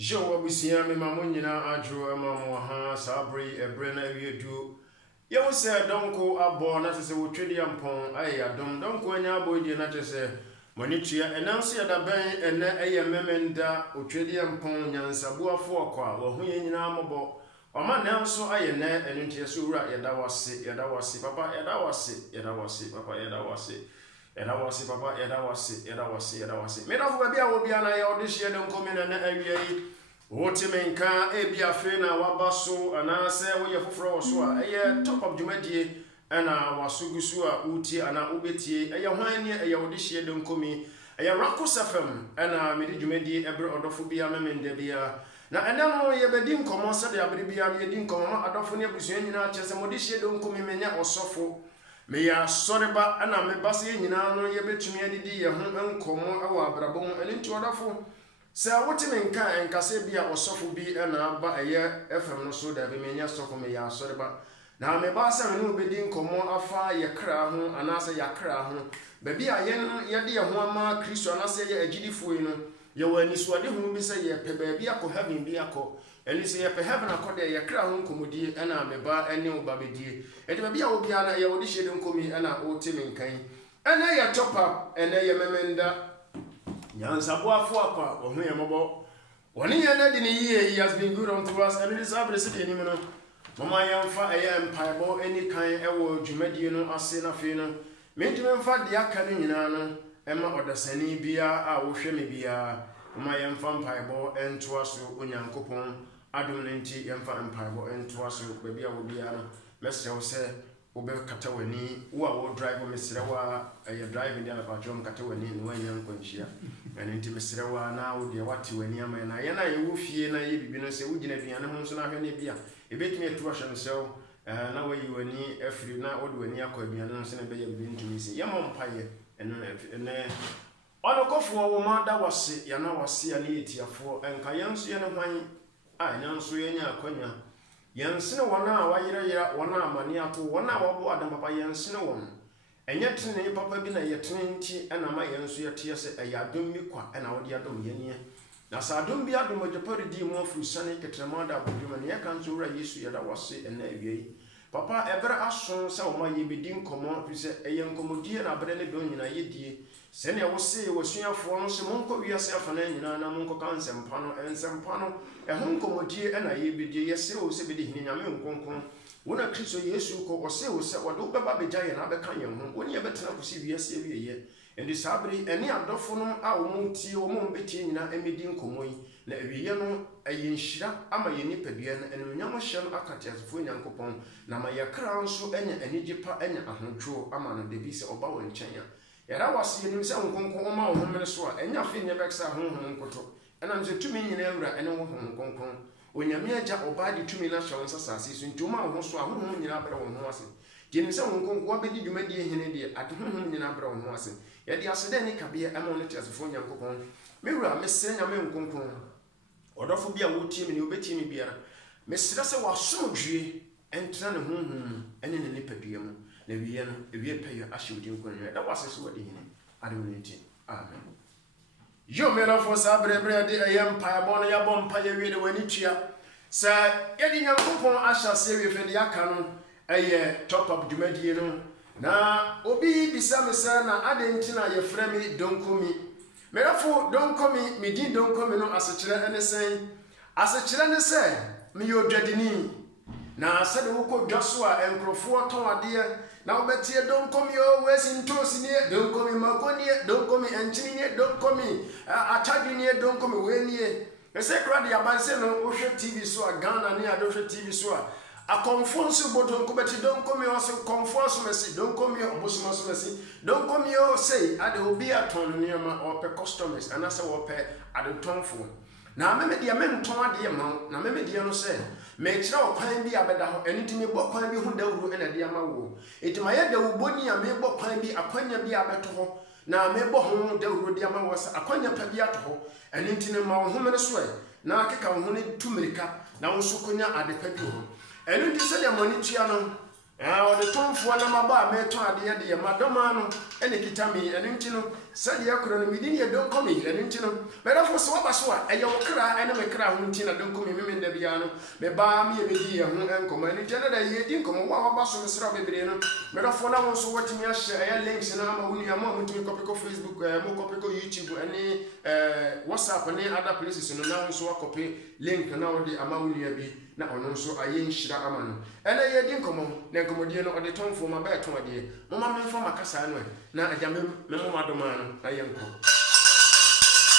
Jo abusia me mamunyina adwo mamu ha sabri ebrena wiedu ye wo se donko abo na se wotwedi ampon aye adom donko anya abo die na se monitua enanso ya da ben ene eye memenda otwedi ampon nyansabuafo okwa wo ho yenyina mobo oma nanso aye na enuntie so wura yeda wase papa yeda wase papa yeda wase me da fu bia wo bia na ye odihye donko me na awie wote menka ebia fe na wabaso anase wo ye foforo wo so a eye top of jumadie ana wasugusu a uti ana ubetie eye hwan ne eye odihye donkomi eye rakosafam ana medi jumadie ebre odofo bia memende bia na enano ye bedi nkomo se de abre bia ye di nkomo adofo ne abusuan nyina chese modihye donkomi menya osofo me ya soreba ana me base nyina no ye betumi adidi ye ho nkomo awa abrabom ene nti odofo se wote menka enkase bia osofo bi na aba eye FM no so da be menya sofo me ya soreba na me ba se no obedi nkomo afa ye kra ho anase ya kra ho ba bia ye de ye ho ama Kristo anase ye agidifo no ye wani suade ho bi se ye pe ba bia ko heaven bi akọ eni se ye pe heaven akọ de ye kra ho nkomodi na me ba ene oba bedie e de ba bia obi ana ye wodi hye de nkomi na wote menkan ene ye top up ene ye memenda Nyansabuafo apa ohun yemobo woni ye na di ni ye he has been good unto us and this abrese de ni no mama yamfa eye empaibo eni kan ewo dwumadie no ase na fe no mentime mfa de aka ni nyina no ema odasani bia a wo hwe me bia mama yamfa empaibo ento aso onyankopon adom nti yamfa empaibo ento aso ba bia wo bia no mesre wo se obe kata wani wo drive mesre wa eye drive ndi ala bajom kata wani ni wanya nkwanhia ene nti mesre wa na wo de wati wani ama na ye na ye wo fie na ye bibi no se wo gina duane ho so na hwe na bia ebetumi atu ahwe no se na wayi wani afri na wo de wani akọ aduane no se na be ye bibi ntumi se ye mo mpaye ene ono kofo wo ma da wase ya na wase ya ne etiafo enka yanso ye ne hwan a nyanso ye nya akwanya yansene wana wayira wana amani ato wana wabo adam papa yansene won enye tene papa bi na yetene nti na ma yanso yete se ayadom mi kwa na wodi adom yenie na sa adom bi adom ojapori di mo afurusane ketrema da boduma ne yakanso wura Yesu yada wase na awie papa ebere aso se o ma yebedi nkomo fi se eye nkomodie na abere ne do nyina yedie se ne wo se wasuafo no se monko wiase afana nyina na monko kansempa no ehun nkomodie na yebedi yese o se bedi hini nyame nkonkon wona Kristo Yesu ko o se wode obeba beja ye na beka ye ho woni ye betena ko se wiase wieye endi sabri eni adofo no a wo montie wo monbetie nyina emedi nkomoyi na wieye no ayenhira ama ye nipadua na enunyam hye no akatiasefo nyankopon na ma ye kra nso enya anigipa enya ahotwo ama no debi se oba wo nkyenya yara wase nim se nkonkon o ma wo homene so a enya fe nya beksa honhom nkoto ena nse tumi nyina awura ene wo nkonkon onyame agya oba de tumi na hye nsa sase so ntuma wo so a honhom nyina abere wo ho ase gyenim se nkonkon wo bedi dwumadie hene de ade honhom nyina abere wo ho ase ye de asede ne kabia ema no tiasefo nyankopon mewura mesre nyame nkonkon odofo bia wo tie me ne obetie me bia mesre se wasomdwe entra ne honhom ene ne nipadua mu na wiye no ewie payo ahye odi nkwanwa da wase so wadi hene adoniti amen yo mera fo sabrebre de ayempa bon ya bompa ye wie de wani tua sa yedi nyankopon ahya se wie fe de aka no eye top up dwumadie no na obi bisa me sa na adenti na ye frɛ me donkomi mera fo donkomi me di donkomi no asechire ene sen asechire ne se me yo dwadini na sade wo ko dwaso a enkrofo ton ade na obetie donkomi o wesi ntosi ne donkomi makoni donkomi enchini ne donkomi atagi ne donkomi weni ese krade abanse no wo hwe TV so a Ghana ne ado hwe TV so a akonfonso bodon ko beti donkomi o so konfonso mesi donkomi o bosumo so mesi donkomi o sei ade obi aton ne ma o pe customers anase wo pe ade tonfo na memedi amenton ade ma na memedi no se me kira okwan bi abeda ho enitimi bokwan bi hu dawuru ena de ama wo etima ye dawu boni a me bokwan bi akwanya bi abeto ho na me bo ho dawuru de ama wo se akwanya pa bi ato ho enitini ma wo homene so na akeka wo ne tumirika na wo so konya ade pa bi ho eniti se de moni tua no o de tonfo na maba me ton ade de madoma no ene kitami ene nti no sade yakro no midin ye don komi ene nti no me da fo so aba so a eye wo kra ene me kra ho nti na don komi me da bia no me ba me ye bedi ye ho enkomo ene nti na da ye di nkomo wa ba so mesra bebre no me da fo na won so watimi a share eye links na ama wuni ama mo timi copy ko Facebook mo copy ko YouTube ene WhatsApp ne other places no na won so copy link na wodi ama wuni abi na ono so aye nhira ama no ene ye di nkomo na nkomodie no ode tonfo ma ba eton ade mo ma me fo makasa no na aja me mo madoma no aye nko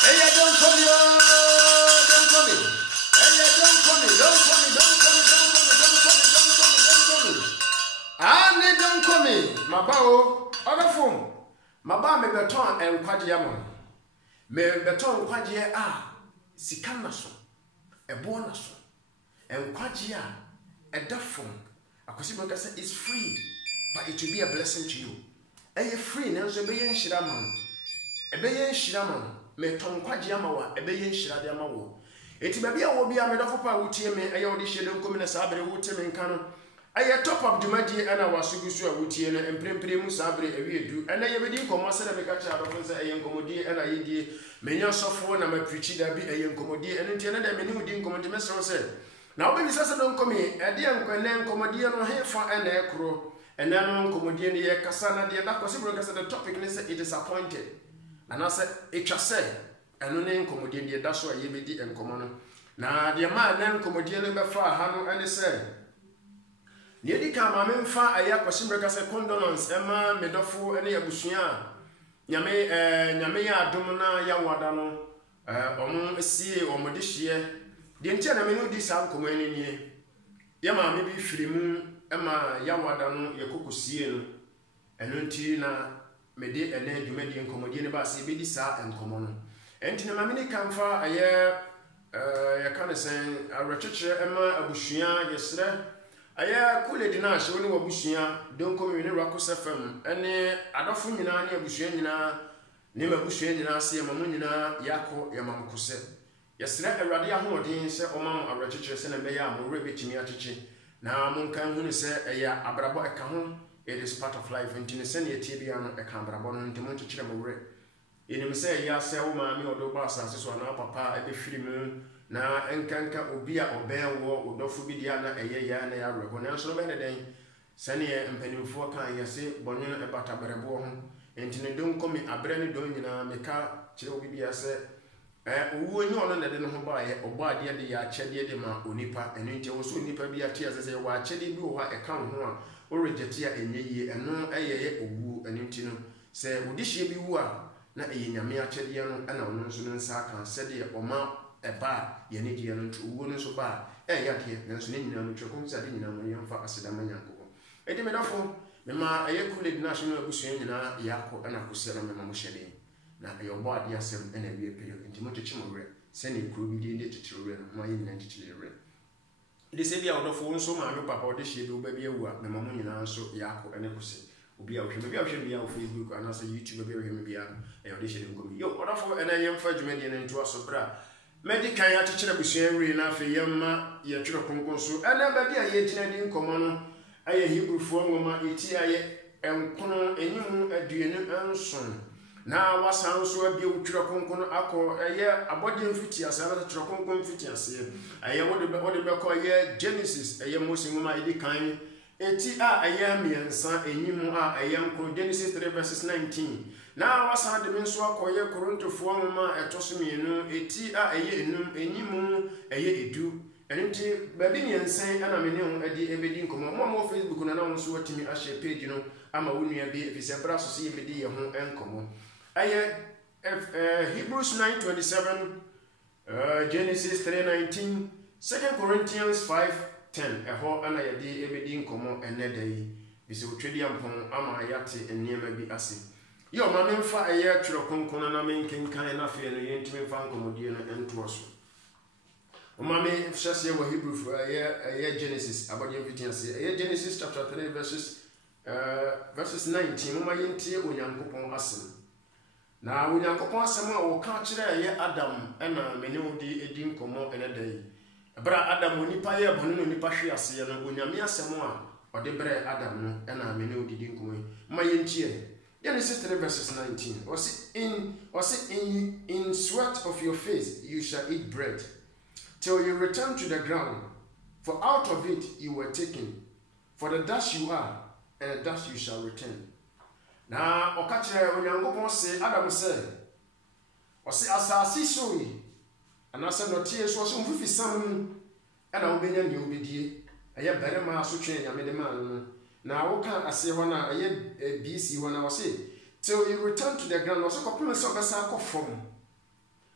eye don komi eye don komi ani don komi mabao odafo maba me beton enkwagye ama me beton kwagye a sika na so ebo na so enkwagye a edafo akosi bonka say it's free but it will be a blessing to you eye free na so be yen hira man ebe yen hira man me ton kwagye ama wa ebe yen hira de ama wo eti ba bia wo bia me dafo pa wutie me eye wo de hye nkomi na sabere wutie me nka no eye top up dumadi ana wasugusu a wutie no emprempre mu sabere awiedu ana ye bedi nkomo se na me ka cha dafo se eye nkomodi ana ye die menya sofo na ma preach da bi eye nkomodi ene ntia na da me ni udi nkomodi me so se na obi sasa don komi ade ankwane nkomodie no hefa ene ekro ene no nkomodie ne ye kasa na de da kwase bro kasa the topic ne say it disappointed and asa etwa say eno ne nkomodie ne da so a ye bedi enkomo no na de ma na nkomodie ne be fa ha no ene say ne di ka ma memfa aya kwase bro kasa condolence ema medofo ene yabusua nyame ya adom na ya wada no omo esie omode hye de ntia na menu di sa nkomo ani nie ya ma me bi firi mu ema ya wada no ye kokosie no eno nti na me de ene adwumadi nkomodie ne ba se be di sa nkomo no enti na ma me ni kamfa aye ya kana sen arachechire ema abusua yesre aye kule di na hye woni wabusua don komo ne rakosa fam ene adofo nyina ne abusua nyina ne mabusua nyina se mamu nyina yako ya mamkose yesre awrade ahoden se omam awrachechire se na be ya mo rebetimi acheche na monkan hu ne se eya abrabo eka ho it is part of life and in se ne tie bia no eka abrabo no ntimo chechire mo wre enim se ya se wo ma me odo ba asase so na papa ebe firi mu na enkanka obi a oben wo odofo bi dia na eye ya na ya rebo na so be ne den se ne mpanimfo kan yese bonyo e bata berebo ho entine don komi abre ne don nyina meka kire obi bia se owo nyi ono na de no ho ba ye obo ade de ya chede de ma onipa eno nti wo so onipa bi ate asese wa chede bi wo ha e kan ho a o reject ya enye yi eno eyeye owu eno nti no se wodihye bi wu a na eye nyame a chede ye no ana ono nso no nsa kan se de oma eba ye ne die no nti owu no so ba ya de nanso ne nyina no twekon se de nyina mo yemfa aseda manyanko edi me dafo me ma eye kule di national abusua nyina yakọ ana kose na me ma mo hyede na yobo ade asem ena wie peyo nti motechi mo wre se ne kuro bi de tetiro wre no ma ye nyina tetiro wre de se bia odofo nso ma me papa ode hye bi oba bi awu a me ma mo nyina nso yakọ ene kose obi a ohwe me bia ohwe bia o Facebook ana se YouTube bia ohwe me bia e ode hye de ngomi yo odofo ena yemfa dwumade ne nto aso bra medical ya tetire busua wre na afi yemma ye twere konkon so ena ba bia ye gyina di nkomo no aye Hebrewfo ngoma eti aye enkono enyim aduenu anson na wasan so abia utwere konkon akọ aye abode mfiti ase na twere konkon mfiti ase aye wode be ko aye Genesis aye Mose ngoma edi kan eti a aye miensa enyim a aye nko Genesis 3 verses 19 na wasan de nso akọ aye Korintofo ngoma etoso mienu eti a aye enum enyim aye edu enti baby miensan ana me ne ho adi ebedi nkomo mo Facebook na na so watimi a share page no ama wonua bi efise bra so se ebedi ye ho enkomo aye Hebrews 9:27 Genesis 3:19 2 Corinthians 5:10 eho ana ye di ebedi nkomo enedai bise otwedi ampon ama yate eniema bi ase yo ma memfa aye twere konkono na menkenkan na fe no yentimi fa nkomodie no entoso Omame fshase wa Hebrew for aye Genesis abodi evidence aye Genesis chapter 3 verses 19 mama yentie onyankopon asem na onyankopon asem a wo ka kire aye Adam ena mene odi edi nkomo enedai bra Adam onipa ye bono no nipa hwe ase no onyame asem a ɔde brɛ Adam no ɛna me ne odidi nkomo ma yentie Genesis 3 verses 19 in sweat of your face you shall eat bread till you return to the ground, for out of it you were taken, for the dust you are, and the dust you shall return. Now, Okachre, when you say, Adam said, or say, Asasi sorry, and I said, no tears was on 50 some, and I'll be a new biddy. I have better mass to train, I made a man. Now, I say, when I BC when I was say, till you return to the ground, also compliments of a circle from.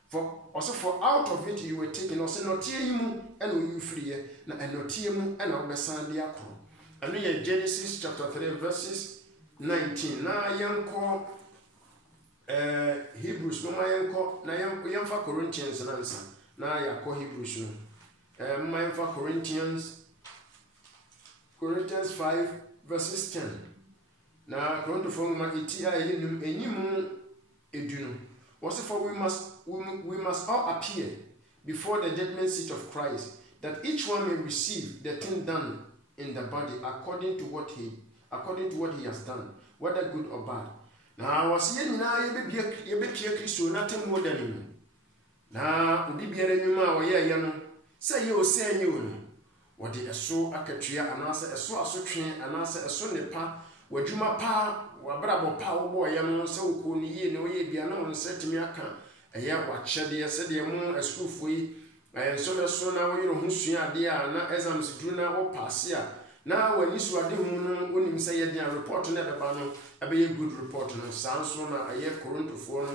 For also for out of it you were taken, also not you and you free, and not you and our Bessan Diaco. And we Genesis chapter 3, verses 19. Now, young call Hebrews, no, my uncle, now young for Corinthians and answer. Now, I call Hebrews, my for Corinthians 5, verses 10. Now, going to form my etia, and you edunum. Also, for we must all appear before the judgment seat of Christ, that each one may receive the thing done in the body according to what he has done, whether good or bad. Now, was ye now ye be Christo, nothing more than him. Now, be be a new man or ye young, say you say you. What did a so akatria and answer a so train and answer a so nepa, where Juma pa. Wabrabo power boy, yam so cool, ye no ye be unknown, said to me, I can't. A year what shady, said the moon, a school for ye. I am so now you know who she are dear, not as I'm Sidruna or Passia. Now, when you saw the moon, when you say a report on the banner, a be a good reporter, Samson, a year Corinto for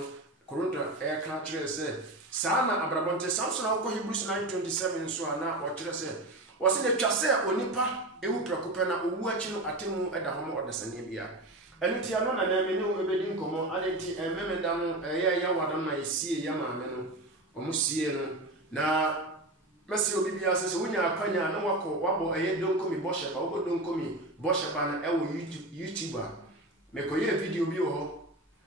Corinto aircraft said, Sana Abrabante Samson, I'll call Hebrews 9:27, so I now what you said. Was in a chasse or nipa, a whoopra or watching at Timu at the home of the Sanabia. And it's a non and I know a bedding common, and it's a memendam, a year wadam, see a yamano, or musiano. Now, Monsieur Bibia says, when you are Panya, no wako, wabo, a year don't call me Bosha, or don't call me Bosha Ban, YouTuber. Make a video bio.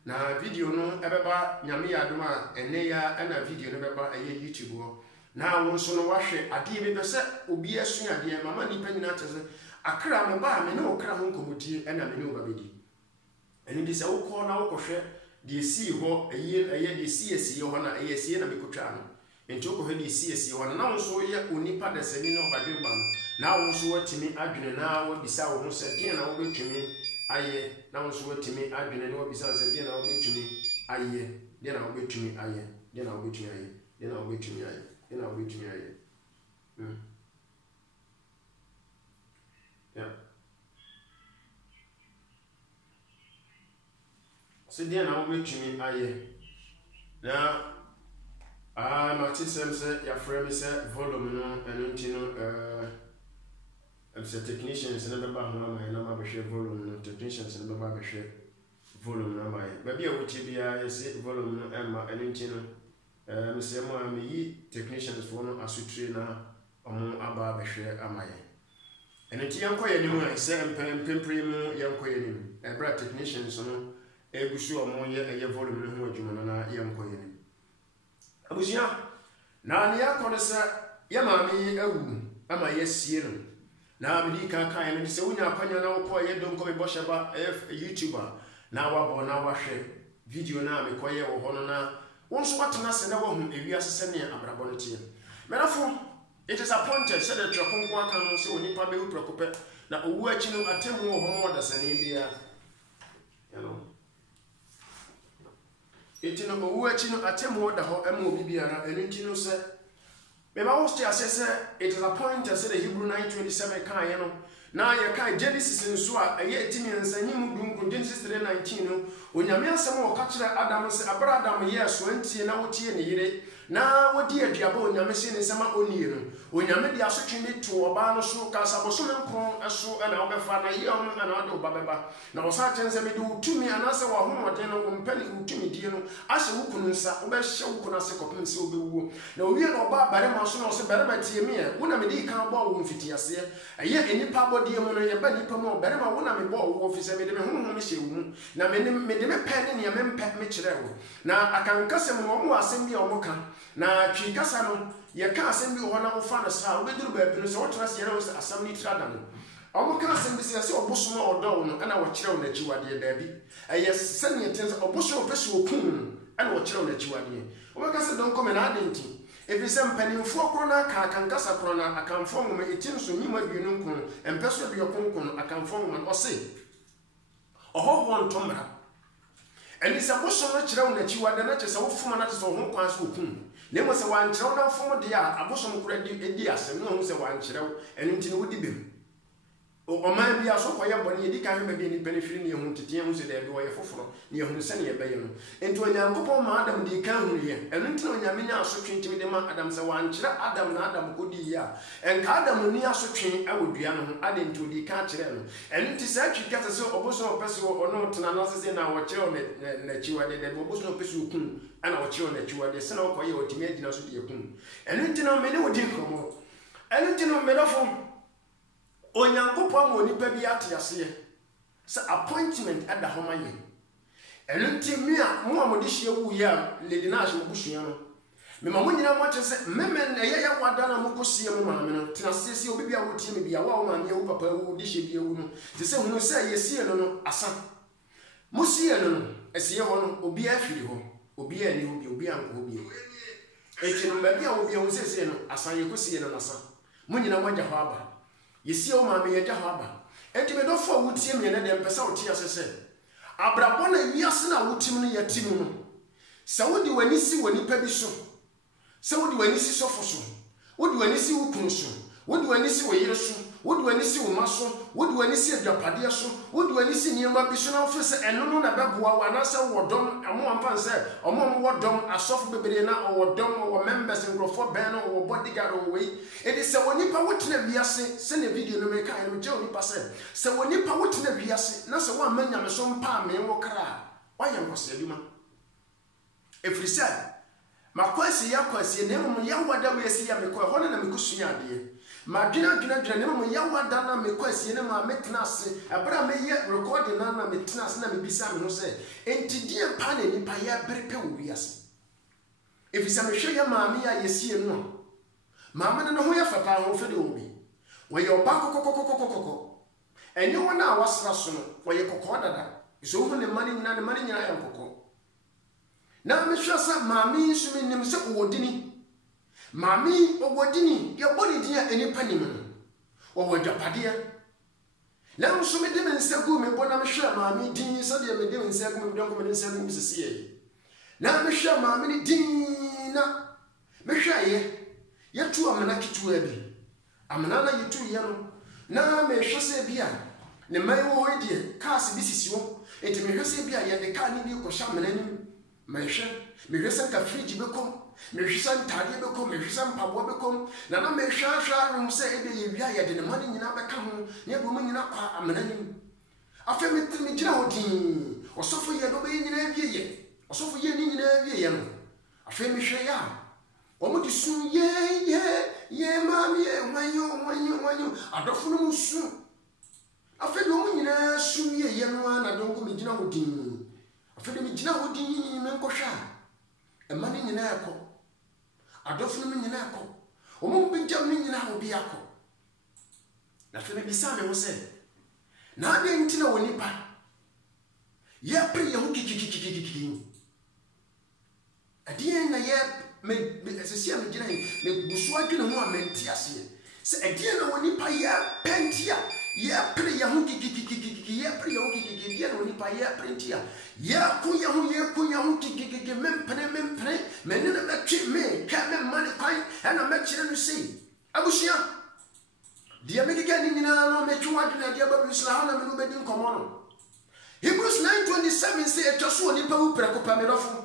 Now, video no, ever Yamia Duma, and Naya, and a video never a year YouTuber. Now, one son of wash it, a dear beset, will be a swing idea, mamma, depending on a cram and bar, me no crown committee, and a menu baby. And it is a call now, Kosher, the sea ho, a year, the CSC, or a year, and a Bicotrano. And Toko had the CSC, one now so ye, Unipa, the Senino Badilban. Now also what to me, Adrian, now what beside who said, Dear, now wait to me, aye, now so what to me, Adrian, and what besides, then I'll wait to me, aye, then I'll wait to me, aye, then I'll wait to me, aye, then I'll wait to me, aye, then I'll wait to me, aye. Yeah. So then I'll wait to me, aye. Now, my sister said, your friend said, volume, and I'm said technicians and never my number share volume, technicians and never share volume. Maybe I would be a say volume and intino. Mr. Moami, technicians for no as we train among Abba share am I. And it's young quay anymore, I say, and Pimprimo, young quay anymore. A bright technicians, Ebusu among ye volume who Jumana, young quay. I was young. Now, the Akonasa, Yamami, a woman, am I yes, Sierra. Now, Medika kind and so now, Panya now, poor, don't call me Boshaba, a YouTuber. Now, I now share video now, me quiet or honor. Once what us and our home, if you are sending a Brabonity. Therefore, it is appointed, said that your home can so when you probably preoccupy. Now, watching a temple of more than India. You know. It is not watching a temple of the whole MOBB and Intino said. Maybe I was just say it is appointed, said the Hebrew 9:27 kind, you know. Now, you can Genesis and Swa, a year Tinians and you Genesis 3:19. When you mean some more catcher Adam said, Abradam, yes, 20 and out here in the now, what dear Diabo, and Yamassin is some O'Neill. When you made the association to a ban of so Casabosuman Pong, a so and I'll be fun a young and I'll Baba. Now, Sergeants, I do to me and answer what home or dinner when penny to me, dear. As a woman, sir, best show can ask a copy so be. No, we are about Baramas, so better by Tiamia. When I made can't ball 150 a year, any papa dear money, a bunny promo, better when I ball officer made him. Now, made him a pen in your men pet Mitchell. Now, I can cuss him more, send me or mocha. Now, Chicasano, you can't send me one of fun as how we do, but so what was your assembly tradam. omo kan sem bi se obosom odo no ana wo kire na chiwade da bi eye sane tense obosom pese okun ana wo kire na chiwade omo kan se don come na adenti ebi se mpanimfo kro na aka kankasa kro na akamfo ngom etim so nyima bienu nkun empeso bi yokonkun akamfo ngom ose oho ntomra eni se bosom no kire na chiwade na chese wo fuma na chese ho kwan so okun nemo se wan kire na fuma de a abosom kro di asem no ho se wan kire eni ntini wo di bem o man bi aso koye boni edi kan be bi ni benefit ni hu tete hu se de bi wo ye foforo ni hu se ne ye be ye no ento nyankopon ma adam di kan hu ye eno ntino nyamenya aso twentimi de ma adam se wan kire adam na adam ko di ya enka adam ni aso twen awodua no ho ade nto di kan kire no eno nti se atwika se oboso opese ono tena na se na wo kire na chiwade de oboso opese okun ana wo kire na chiwade se na wo koye otimi agina so de ekun eno ntino me ne wodi nkomo eno ntino me dofo onyankopon mo nipa bi atiase se appointment ada homa ye eno nti mi a mo amode hie wu ya lady na ahye obusua no me ma mo nyina mo tese memen na ye ya wada na mo kosie mo maame no tena sese obi bia wo tie me bia wa wo maame wo papa wo di hie bi ewu no tese hunu se ye sie no no asa mo sie no no esie ho no obi afiri ho obi ani ho bi obi anko obi ekino ma bia wo bia wo sese no asa ye kosie no nasa mo nyina mo gya ho aba yesi o maame ye gya ho aba enti me do fo wo tie me ne de mpesa wo tie asese abrabo na wiase na wo tim no yatim no se wo di wani si wani pa bi so se wo di wani si sofo so wo di wani si wo kun so wo di wani si wo yire so wo di wani si wo ma so wo di wani si adwapade so wo di wani si niema bi so na wo se eno no na beboa wa na se wo dom amo amfa se omo wo dom asof bebere na wo dom wo members ngrofo ben no wo bodyguard wo we edi se woni pa wotena wiase se na video no me kan no je oni pa se woni pa wotena wiase na se wo amanya me so mpa me wo kra wa ye nkose aduma efrisa makwasi yakwasi ne mo ya wada we si ya mekọ ho na mekusua ade ma dwena ne mo ya wada na mekwasi ne ma metena se abra me ye recording na metena se na mebisa me no se entidie pa na nipa ya berepe wo wiase efisa me hwe ya maame ya yesie no maame no ho ya fata ho fede obi wo ye oba kokokokokokoko enye wona awasra so no wo ye kokko dada so ho ne mani nyina ya kokko na me hwe sa maame su me nim se owodini maame owodini ye boni dia enipa nim wo wadwapade na nso me de me nsagu me bona me hwe maame din se de me de me nsagu me donko me nsagu me sesiye na me hwe maame ni din na me hwe ye tu amana kitu abi amana na yetu ye no na me hwe se bia ne mai wo hodi cars bi sisi wo enti me hwe se bia ye de car ni bi ko sha amana ni me hwe se ka fridge be kom me hwe se ntade be kom me hwe se mpabo be kom na me hwa rum se ebe ye wia ye de ne mani nyina be ka ho ne bo mu nyina kwa amana ni afa me gina hodi osofo ye do be nyina wie ye osofo ye ni nyina wie ye no afa me hwe ya omo di sun ye mami e wanyo adofo no musu afa do mu nyina sun ye no na donko me gina hodi afa de me gina hodi me nkosha e mani nyina yakọ adofo no nyina yakọ omo be jam ni nyina obi yakọ na fe me bisa me ho se na de ntina woni pa ye pre ye ho kikikikikiki adie na ye me esesia me gina me busu adwene ho amenti ase se adie na woni pa ye pentia ye pre ye ho kikikikiki ye pre ye ho kikikiki ye na woni pa ye pentia ye kunya ho kikikiki mempene menene na twi me ka me mani kwan na me kire no sei abusia dia me kike ni nyina no me twa adwene dia ba bisla ha na me no bedi nkomo no Hebrews 9:27 say etwaso oni pa wu preko pa me dofo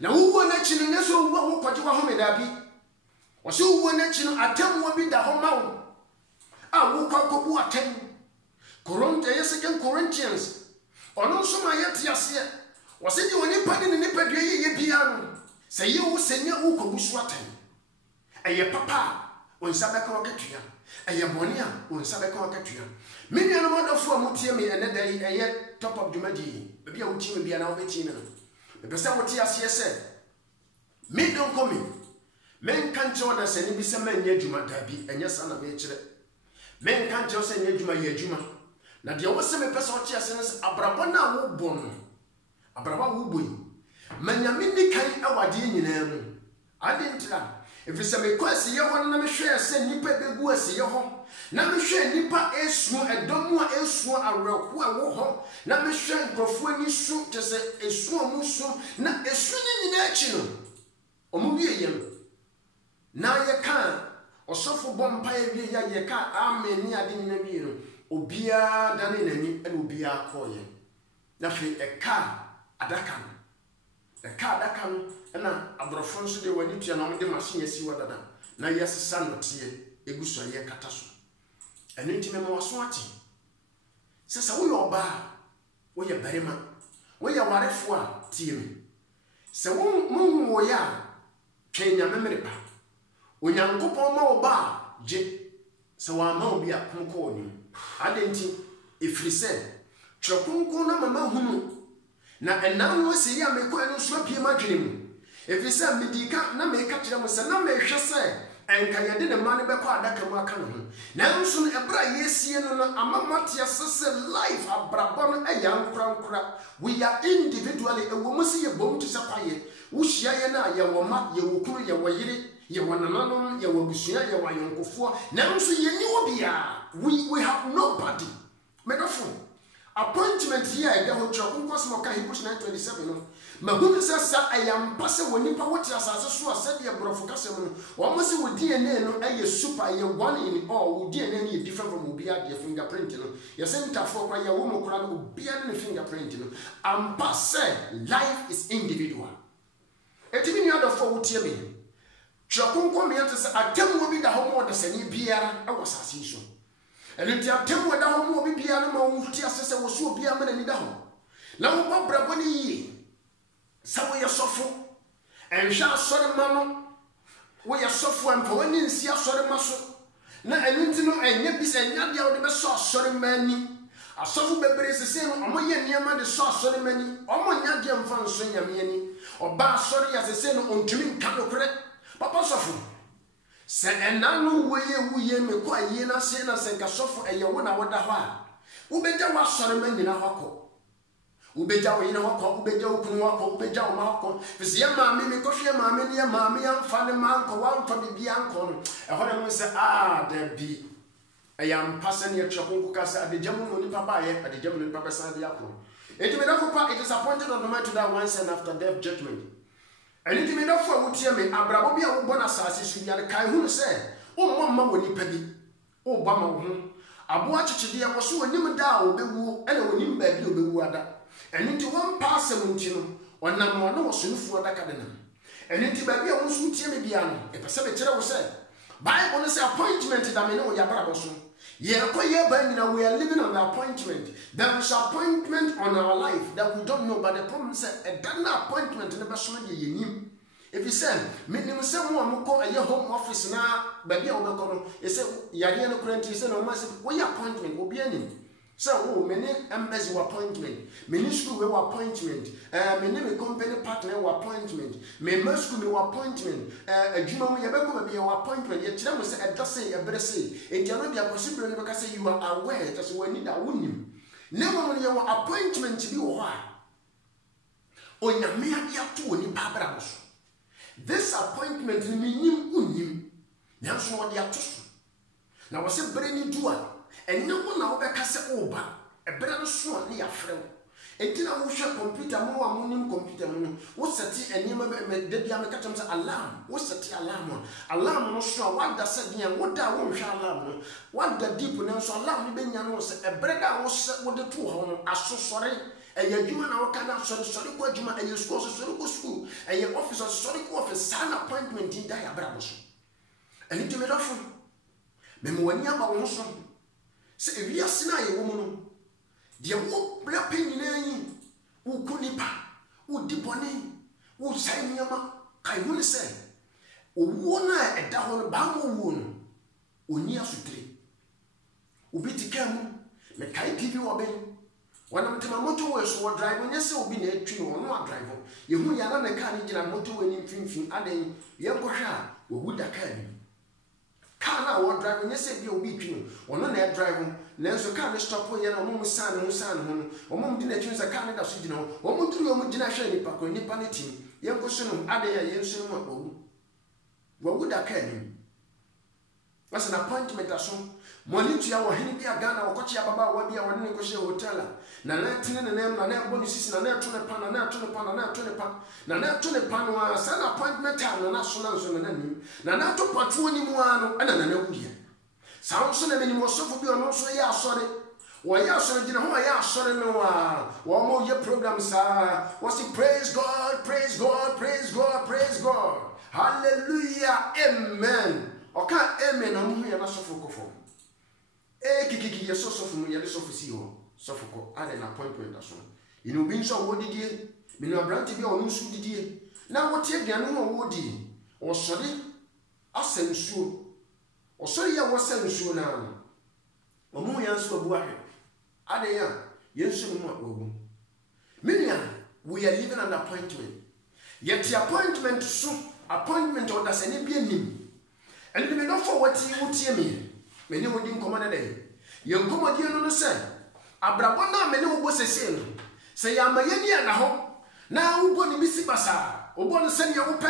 na wuwo na chi no nyeso wuwo ho kwaje wa ho me da bi o se wuwo na chi no atem wo bi da ho ma wo a wo kwa kobu atem Corinthians ono so ma yete ase o se ni oni pa ni pa dua ye bia no se ye wo se nya wo kobu so atem eye papa o nsabe ka okatua eye boni a o nsabe ka okatua me nua no modofo amutie me ene dai eye top of jumadi bia wo tie me bia na wo betie me no me pesa wo tie ase se me don come men kan che wona se ni bi se manya juma da bi enye sa na me kire men kan tell say nyadwuma ye adwuma na de wo se me pese o chia se ne abrabọ na wo bọ no abrabọ wo bọ yi manyame ni kan awade nyina mu adentira if se me kwasi ye ho na me hwe se nipa begu asiye ho na me hwe nipa esu edomu a esu awereko a wo ho na me hwe nkrofo ani su te se esu omu su na esu ni nyina achi no omu wie yem na ye kan osofo bompa ye ya ye ka amen ni ade nyina wie no obia dane nani ene obia koye na fe eka adaka no na abrofo nso de wani tua na de machine asi wadada na yesesa no tie eguso ye kata so eno ntime ma waso ate sesa wo yoba wo ye barima wo ye warefo a tie me se wo wo ya twenya memrepa onyankopon ma wo ba je se wa ma obi akonko oni adenti ifrise twokonko na mama hunu na enam wo se ya mekọ enu so pie madwene mu efisa medika na meka kire mo se na mehwe se enka yede ne ma ne bekọ adaka mu aka no ho na nso ebra yesie no amamate asese life abrabon ayankura we are individually ewo mo se ye bom to se paye wo hia ye na ye wo ma ye wo kuru ye wo yire ye wo nananom ye wo busua ye wo ayonkofo na nso ye ni obia we have nobody medofo appointment here I go to Cosmo Hebrews 9:27 no mahunu sa ayampa se woni pa wote asase so asade ye brofo kasem no wo mo se wo DNA no aye super ye one in all wo DNA no different from obia de fingerprint no ye center for kwa ye wo mo kura no obia no fingerprint no ampa se life is individual etimi ni adofo wo tie me twakonko me yete se atem wo bi da ho mo de sani biara e wo sase so enti atem wo da ho mo bi biara ma wo ti asese wo so obia ma ni da ho na wo babrabo ni yi sa wo ye sofo enhwa asore ma no wo ye sofo ampa wani nsi asore ma so na enti no enya bi se nya dia wo de be so asore ma ni asofo bebre sese no omo ye niam de so asore ma ni omo nya dia mfa nso nyame ni oba asore ya sese no ontumi nka dokre papa sofo se enanu wuye me ko aye na se na se nka sofo eye wo na woda ho a wo beja wa asore ma nyina hako ubeja wo yina wako ubeja ukunu wako ubeja wo mako fisi ya maami mi ko hwe maami ne ya maami ya mfa ne manko wa mfa bibia anko no ehore mo se da bi ayam pase ne twakonko kasa adejamu no ni papa ye adejamu no ni papa sa de yakro enti me dafo pa it is appointed on the man to die once and after death judgment enti me dafo wutie me abrabo bia wo bona sase su ya kai hu se o mamma woni pa bi o ba ma wo abo achichide ye wo so onim da o bewu ene onim ba bi o bewu ada enti won pass no onam no wo sunfu adaka de nam enti ba bia won so tie me bia no e pese be kire wo se Bible say appointment da me no ya barabo so ye ko ye ba nyina we are living on the appointment. There is appointment on our life that we don't know, but the problem is a done appointment in the person ye nim. If you say minimum say mo ko a home office na ba bia wo be ko no e say yare no currently say no ma say we appointment obi anim. So, many embassy appointment, many school appointment, many company partner appointment, many school appointment, a Juma be your appointment, yet tell us a dossay, a bressay, it cannot be a possibility because you are aware that we need a woman. Never on your appointment to be why. On your mere two in Babras. This appointment meaning unim, now so what they are to. Now, was a brainy doer. And no one now back as over a brand swan near friend. A dinner will share computer more ammonium computer. What's the tea and Yamakatam's alarm? What's the tea alarm? Alarm no sure what does it mean? What that won't shall alarm? What the deep now so alarm being a bread I was with the two home. I so sorry. And your human our canal sorry what you and your school and your officer sorry office sign appointment in Diabrabos. And it made off. Memoria about se ewia sina ye wo mu no de wo bla penyina yi wo kunipa wo dibone wo sanyama kai hu ne se owo na eda ho no ba mo wo no oni asutire obi tikamu me kai pibi wo ben wana mtema moto wo so wo drive nya se obi na atwi no no drive ye hu ya na ka ni gina moto wo ni mfimfim aden ye nkɔhwe a wo wuda ka ni car na wo drive no say bi obi twi no ono na drive nanso car no stop ye na omo san ho omo di na twi say car no da so gina ho omo duru omo gina hwe nipa ko nipa ne tim ye nko so no ade ya ye nso no ma wo da ka ni was an appointment aso money to ya wo hini bia Ghana wo kochi ababa wa bia woni ko she hotel na tine na na bonus sisi na to ne pa na to ne pa no san appointment na so na so na nim na to patu ni mu ano na wuya san so na meni mo so fu bi ono so ya asore wo ya asore gina ho ya asore no wo mo ye program sa was praise God, praise God, praise God, praise God, hallelujah, amen. Oka amen na mu ya na so fu kofo kikiki ye so fu mu ye so fu si ho so fu ko ade na appointment aso inu bi nso wo didie menu abranti bi onu su didie na wo tie aduane ho wo di wo sori asensuo wo sori ya wo sensuo na no mu ya nso abu ahwe ade ya yensu mu abu menia we are living an appointment yet the appointment so appointment or that's any be nim and me no for what you tie me ni wo di nkoma na dey ye nkoma di no say abrabo na me ne wo bo sese no say ya ma ye dia na ho na wo bo ni bisi basa wo bo no se ne wo pe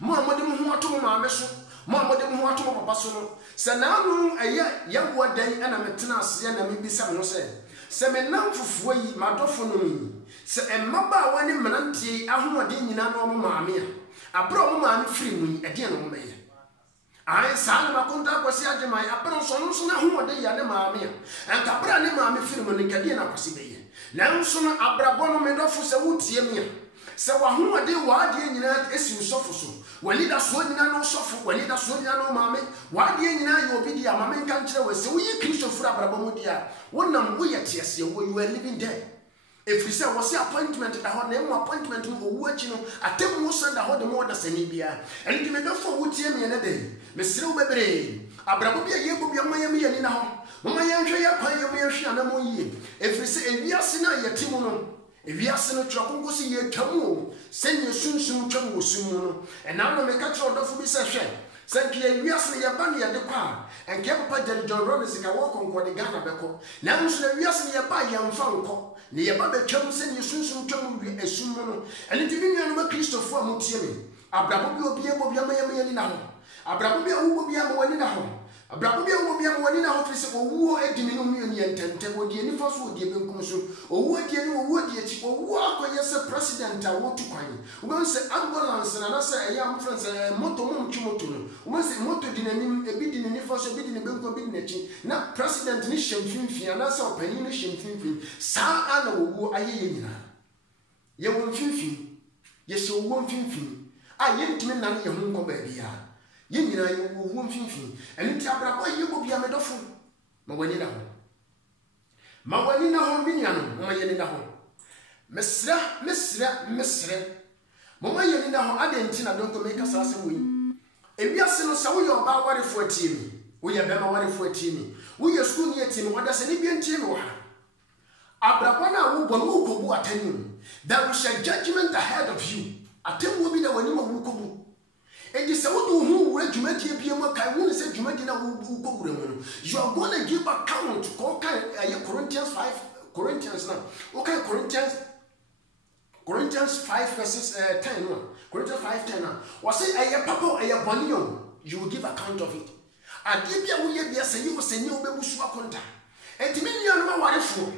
mo amode mo ho ato mo maame so mo amode mo ho ato mo papa so no se na no ye wo dan na metena ase na me bisa no se me nam fufuo yi madofo no mi se emmaba wa ne mnantie ahomode nyina no mo maame a abro mo maame firi mu e dia no mo meye ai san ma konta kwasi agema abro so no so na ahomode ya ne maame a enka bra ne maame firi mu ne kade na kwasi beye nanso no abrabo no me dofo se wotie me se wa ahomode wa ade nyina esi usofo so wali da so nyina no sofo wali da so nyina no maame wa ade nyina ye obi dia maame nka nkire we se wo yi Kristo fura abrabo mu dia wonam wo ye tiase wo you are living there. If you say what's the appointment that her name appointment who watching at them was send a hold the more than Senibia and you may not for what year me in a day. Miss Silberberry, Abrabia Yabubia Miami and in a home. Maya Pioneer and a moye. If you say if you are sinner, your timono, if you are sinner, trouble, see your tamu, send your soon trouble soon. And now no make a trouble for me session. Thank you, we are saying your bunny at the car and Captain John Robinson can walk on the Ghana Beco. Now we are saying your buy young Fanco. Near Baba Chumsen, you soon come with a sumo, and it didn't know Christopher Mutiemi. Abrabo will be able to be a man in a home. Abrabo will be a man in a home. Abrabo will be a man in a office or war a diminution and temple, the universe would give him consul, or what you would yet, or walk as a president. I want to find. Once an ambulance and another a young friend, a motomum chumotum. Once a motor didn't a bit in the first bit in the Benko Bignetchi, not President Nisham Finfi, and that's our penny Nisham Finfi. Sa Anna who I hear. You won't Finfi. Yes, you won't Finfi. I yet to me none your home baby. You know, you won't Finfi. And it's a you will be a medophone. Mawanina home. Mawanina home, Miniano, Mayanina home. Mesra. Mama Yanina home, I didn't don't make us as a win. If we are still so you're about what for a team. We are never worried for a team. We are school near team, what does any be team or Abrabana will go attend you. There is a judgment ahead of you. A team will be the one you will go. And you say, who will you make your PM? I won't say you make it. You are going to give account. Okay, Corinthians 5, Corinthians now. Okay, Corinthians 5 verses 10. Corinthians 5:10. Was it a papa, a bonio? You will give account of it. And if you will be a say, you will say, no, baby, contact. And million more what for?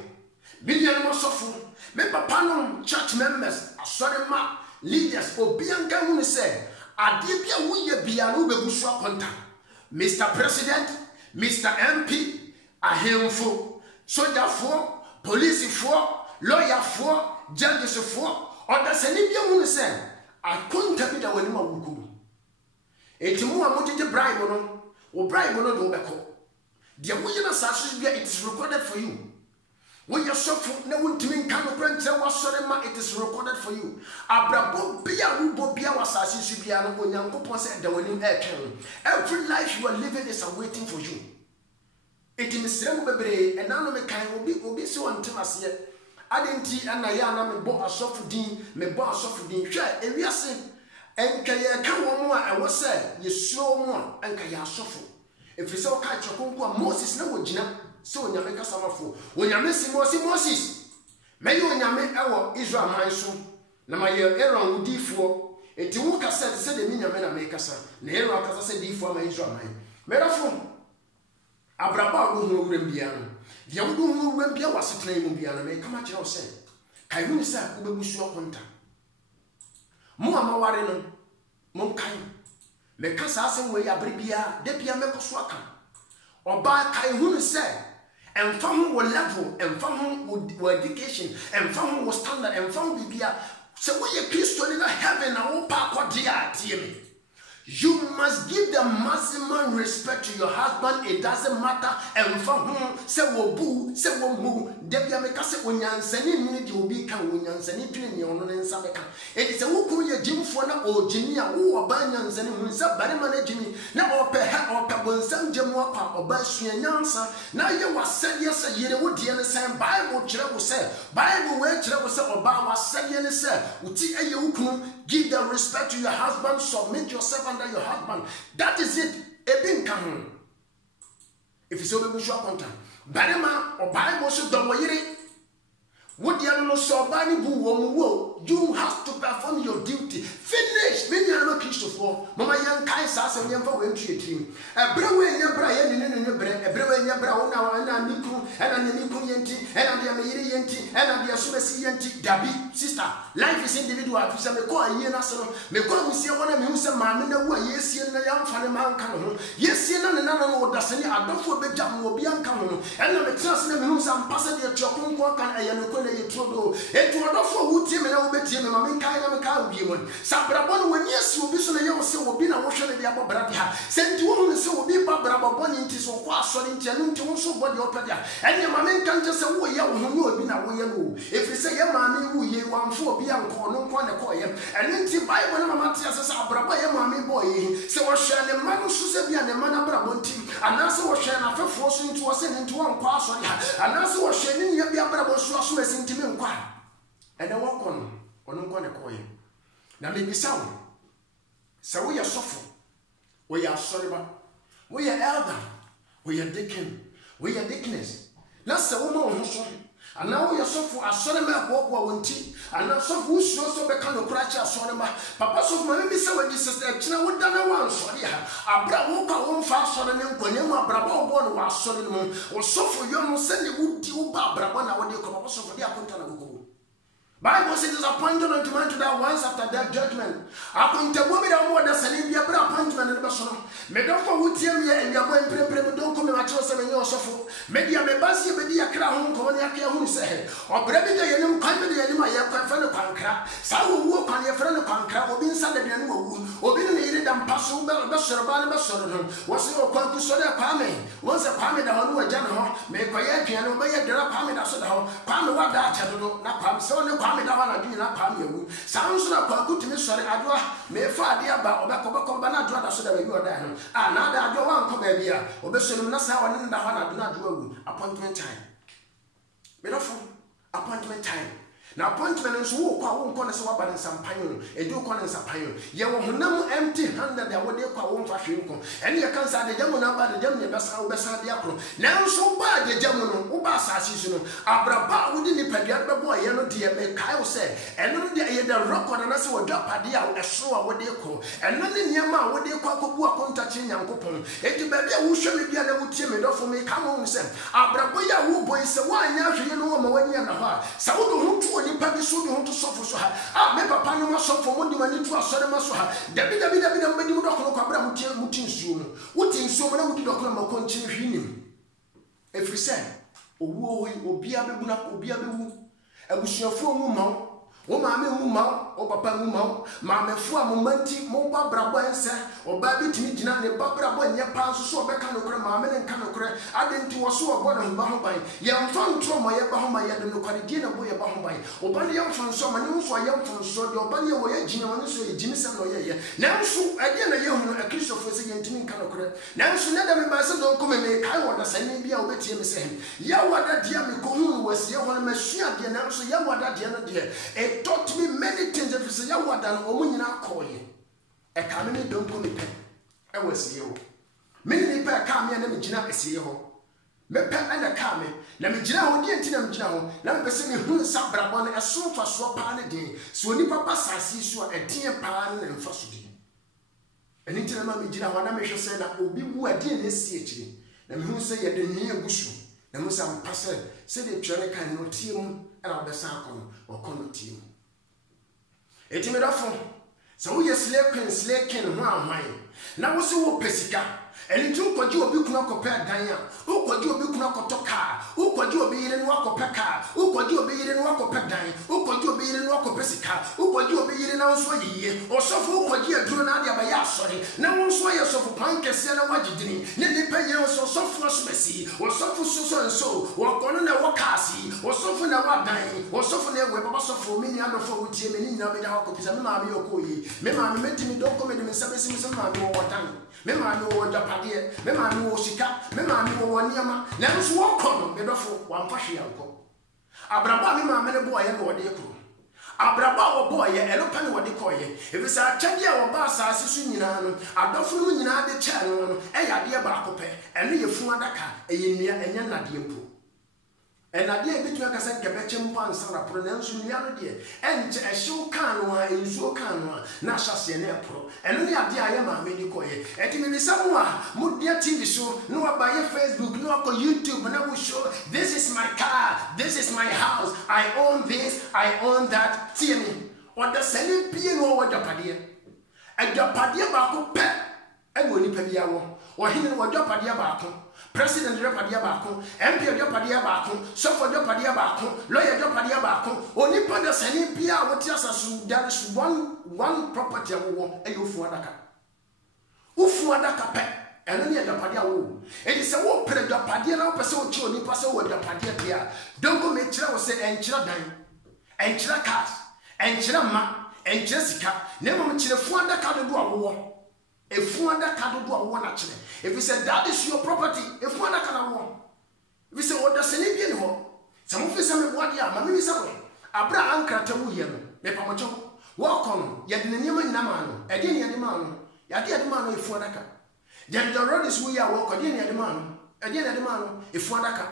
Million more suffer. Member panel church members, a sorry ma leaders, or Bianca will say, Adibia will be a Ubuswa contact. Mr. President, Mr. MP, a handful, soldier for, police for, lawyer for, judges for, or the Senibia will say, I couldn't tell you that when you will go. It's more about the bribe or bribe or no back. The way it is recorded for you. When you suffer, no one to me can print it is recorded for you. Abrabo Bia Rubo Bia was Sasipiano when young people said that when you every life you are living is awaiting for you. It is the same baby, and now me will be so intimate yet. I didn't see and I me bought a soft dean, me bought a soft dean. Share if you are and Kaya come one more, I was said, you slow more and Kaya suffer. If you saw catch a conquer Moses, no would jina, so Yamaka Samafo, when Yamesi Moses, may you Yame our Israel my son, Namaya Aaron would D4, a Timuka said the Minamena Makasa, Nero Casa said D4 my Israel. Merafum Abraba will Rembiano. The Yamu Rembia was a claim Mumbiana, may come at your say. Kainu sa Ubusua Conta. Muama Warino, Monkai. Me kasa asem we abribia de bia mekoso aka oba kai hu se emfa hu wo level emfa hu wo education emfa hu wo standard emfa hu bibia se we ye Kristo ni na heaven na wo pa kodia tie me. You must give the maximum respect to your husband. It doesn't matter. And for whom say wo bu, say wo mu. Debia meka say onyansani minute will be can onyansani twin ni ono nsa meka. It is a wo ko ye jimfo na o jimi a wo oba nyansani hu say bare ma na jimi na o pe ha o pe bonsam jemu apa oba sua nyansa na ye wasede say yere wo die ne say Bible kire wo say Bible we kire wo say oba wasede ne say uti eye wo kunu. Give the respect to your husband. Submit yourself under your husband. That is it. Ebin kahu. If you say we show content, Barema or Bible should do what would you know so bani bu you have to perform your duty. Finish. Many are not Christopher. Mama young Kaisa and young for entry team. A brewer in your brain and your bread, a brewer in your brown now and a Niku and a Niku Yenti and a Amiri Yenti and a Sumasi Yenti. Dabi, sister, life is individual. If you call a year national, may call me see one of you some man in the way, yes, and a young funny man come. Yes, and another one does any adult for the jam will be uncommon. And I'm a trust in whom some passage your chopin walk and a Yanoko. It would offer wood team and I'll bet him and I'm kind of a cow demon. Sabrabon, when yes, you'll be so young, so will be a washer of the Abba Bratia. Send to women, so will be Barbara Bonitis or Quasso in Tianum, so body opera. And your mamma can just say, oh, young who will be now. If you say, your mammy, who ye want for be uncle, no one a coy, and then to buy one of my Matias Abraba, your mammy boy. So was sharing the man who said, and the man Abrabonti, and also was sharing after forcing to us into one quasso, and also was sharing your Abrabo Suas into me. And I walk on a coin. Now, maybe so. So we are suffer. We are sorry, we are elder. We are deacon. We are deaconess. That's the woman who's sorry. And now we are suffer. I saw them at walk one tea. And now so who shows up a kind of crash. I saw them. Papa, so my baby said, this is the China would done one. Sorry, I brought walk on fast on the name when you are Bravo born was sorry. Or so for you, send the wood to Brabon. I would come also for the account. Bible says appointed unto man to that once after that judgment. Upon the woman of more than sending the appointment in the person. May don't for who tell me and you're going to don't come at yourself and your suffer. Maybe I'm a bassy, maybe a crown, Konya, who say, or Brevin, the young company, and my young friend of Pancra. Some who walk on your friend of Pancra, or being Sunday and or being needed and pass over the Basher, was your Concusoda Pame. Once a Pame, the one who are general, make a piano, may a drop Pame, that's all. Pame, what that, not Pam, so Pame dawana do na pam yawu sounds na kwa kutimi sori adwa me fa ade aba obekobeko ba na adwa da so da baby oda no na da adwa wan ko ba bia obesolum na sa woni nda ho na adwa na adwa wu appointment time me no appointment time. Now, appointment is who won't call us about some pine, a do call us a pine. You will not empty handed that what they call one fashion. And you can say the German about the German Bassa Diacro. Now, so bad the German Ubasa season. Abraba within the Padiaba boy, yellow dear, may Kyle say, and no day the rock on us will drop a deal, a show what they call, and none in Yama what they call Kubu touching young coupon. It baby who should be a little timid for me. Come on, sir. Abraboya who boys, why now you know when you're not. So who you probably so you want to suffer so high. Maybe Panama suffer one money to a certain so high. Debbie, Mutin soon. What in so many would continue him? If we say, oh, be a babu, be a babu, I wish your phone woman. O mame muma o papa muma mame fu amomenti mo ba brabo ense o ba bitimi gina ne ba brabo nya pa so obeka no kre mame ne nka no kre adenti wo so obo no ba ho ban ye mfa ntro mo ye ba ho ma ye de no kwade die na bo ye ba ho ban o ba ne ye mfa nso ma ne nso ye mfa nso de o ba ne wo ye gina wo so ye gimi sem no ye ye na nso ade na ye hu a Christopher se ye ntimi nka no kre na nso ne da me ba se don ko me kai wo da sane bia wo betie me se ya wada dia me ko hu wo se ho na masua de na nso ya wada dia no de taught me many things. If you say, "I want that," or when you are calling, a coming don't come in. I was you. Many nipa ka me na me gina esi ho. Me pe na ka me na me gina ho die nti na me gina ho. Na me pese me hu sa brabo na eso fa so pa na den. So nipa pa sasi so e den pa na mfa so din. Eni nti na ma me gina ho na me hwe se na obi wu ade na esi ekiri. Na me hu se ye de nwi agusu. Na mo sa mpa se de twere kan no tie mu na obesa akọ no okono tie mu. Eti me dafo so wo ye slake ho ahwan na wo se wo pesika eni tu kwaji obi kuna kope dan a wo kwaji obi kuna kotoka wo kwaji obi yire no akope ka wo kwaji obi yire no akope dan wo kwaji obi yire no akope sika wo kwaji obi yire na nso yiye osofo wo kwaji aduro na ade abaya asori na wo nso ye sofo pankese na wagidini ne nipa ye osofo no somasi osofo so wo kono na wo kasi osofo na wadan osofo na ewe baba sofo mi ni adofo wutie me ni nyina be da akopisa me ma me yokoyi me ma me metimi doko me de me sabesi me se ma me wo dan me ma me wo japade me ma me wo sika me ma me wo niama na nso wo kono me dofo wa mfa hwe yanko abraba me ma me ne bo aye no de ekuru abraba wo bo aye elopa ne wo de koye efisa achade a wo ba asase su nyina no adofo no nyina de cha no eyade ba akopɛ eno ye fu adaka eye nua enya nade mpo enade e bitu aka se kebeche mpo ansara pro na nso nua no de enche ehyew kan no a ensuo kan no na ahyase na epro eno ne ade aye ma me di koye etimi bi samu a mudia TV so no abaye Facebook no akọ YouTube na wo show this is my car, this is my house, I own this, I own that. See me what the selling pie no wo japade ba ko pe e wo ni pa bia wo ohene wo japade ba ko president japade ba ko MP japade ba ko sofo japade ba ko lawyer japade ba ko oni pa the selling pie a wo ti asasu there is one property wo e yo fu adaka ufu adaka pe eno ne japade a wo e se wo pre japade na wo pese wo chi oni pa se wo japade dia don't go me kire wo se enkyira dan enkyira cars enkyira ma enkyira sika na mo kire fu adaka do a wo efu adaka do a wo na kire if you say that is your property efu adaka na wo if you say oda sene bi ni ho se mo fi se me body a ma me se wo abra ankrata wo ye no me pa mo cho wo kono ye de nima nyina ma no e de ne ye de ma no ya de ma no efu adaka the road is we are walk de ne ye de ma no e de ne de ma no efu adaka.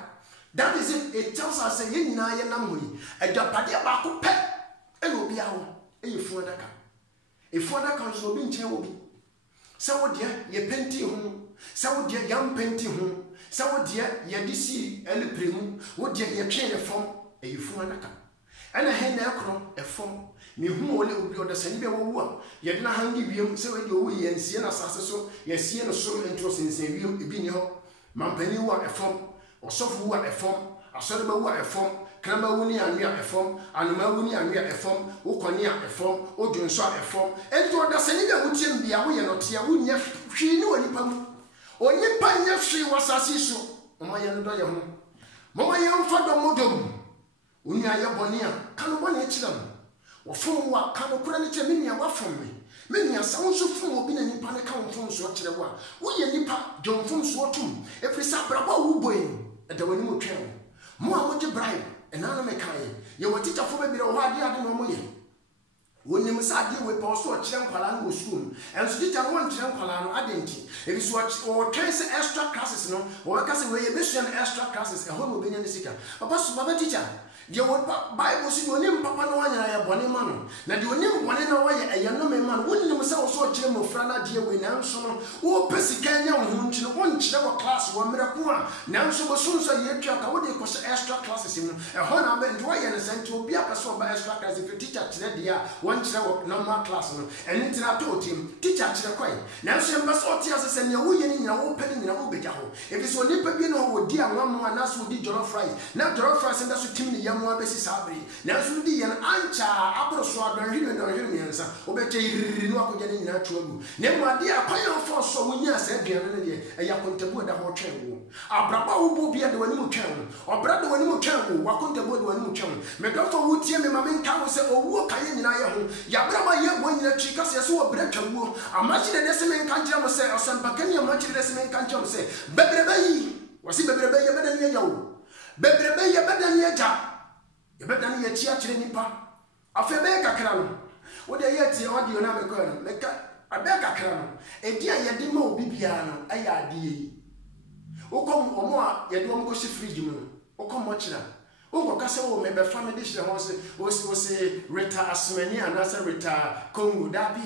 That is it tells us say ye nyina ye nam ho yi adapade ba ko pe e no bi a wo e efu adaka so bi nche wo bi se wo de ye penti ho se wo de yam penti ho se wo de ye disi elepremu wo de ye twen ye fom e efu adaka ana he na ekro e fom mi hu ole obi oda sani be wo a ye de na hangi wiem se we de wo ye nsie na sase so ye sie no so entro sensen wiem ebi ni ho mampani wo e fom osofo wo e fom asore ba wo e fom krama wo ni anua e fom anuma wo ni anua e fom wo koni a e fom odwonso a e fom ento oda sani be wo tiem bia wo ye no tia wo nya hwi ni woni pam onipa nya hwi wasase so mama ye no do ye ho mama ye mfa do modom oni aye boni a kanu boni e kira mo wo fom wa kanu kura ni kire menia wa fom me menia sa wo so fom obi na nipa ne ka wo fom so kire wo a wo ye nipa dom fom so otum efrisa brabo wo boyin e da wani mo twen mo a mo je bribe e na no me kai ye wo teacher fo be bi wo ade no mo ye woni mo sa ade we pa so kire nkwala no school enso teacher no won kire nkwala no ade nti e so o train se extra classes no wo ka se we ye be extra classes e ho no be nya ne sika papa so baba teacher ye wo Bible si onim papa no wanyara ya bone ma no na de onim bone na wo ye eya no me ma no woni mo se wo so kire mo fra na de we na nso no wo pesika nya wo hu nchi no won kire wo class wo mera ko a na nso bo so ye twa ka wo de ko extra classes no e ho na be ndo ye ne senti obi apeso ba extra classes if teacher kire de a won kire wo normal class no eni tina to team teacher kire kwai na nso mba so tia se ne wo ye ni nyina wo pe ni nyina wo beja ho e bi so nipa bi no wo di anwa mo na so di jollof rice na jollof rice nda so tim ni mo abesi sabri na so di yan ancha abro so adonhiri na ohiri nsa obeche iriri no akoje ni nyina tuagu na mu ade akwan fo so wonya sa aduane ne de eya kontabu da ho twen wo abraba wo bo bia de wani mu twen wo obra de wani mu twen wo wakontabu de wani mu twen me do fo wutie me ma me nka wo se owuo kaye nyina ye ho ya braba ye bo nyina twi ka se so obra twawo amachi de se me nka ngira mo se osampa kani amachi de se me nka ngira mo se bebrebe yi wasi bebrebe ye bedani ye jawo bebrebe ye bedani ye ja ye bedani ye chia kire nipa afe be kakra no wo de ye tie audio na me ko no meka abeka kra no edi a yede ma obi bia no aya ade yi okom omo a yede om ko shi fridge mu no okom mo kira o ka se wo me be family shire ho se o se reta asmani anasa reta kongu dabi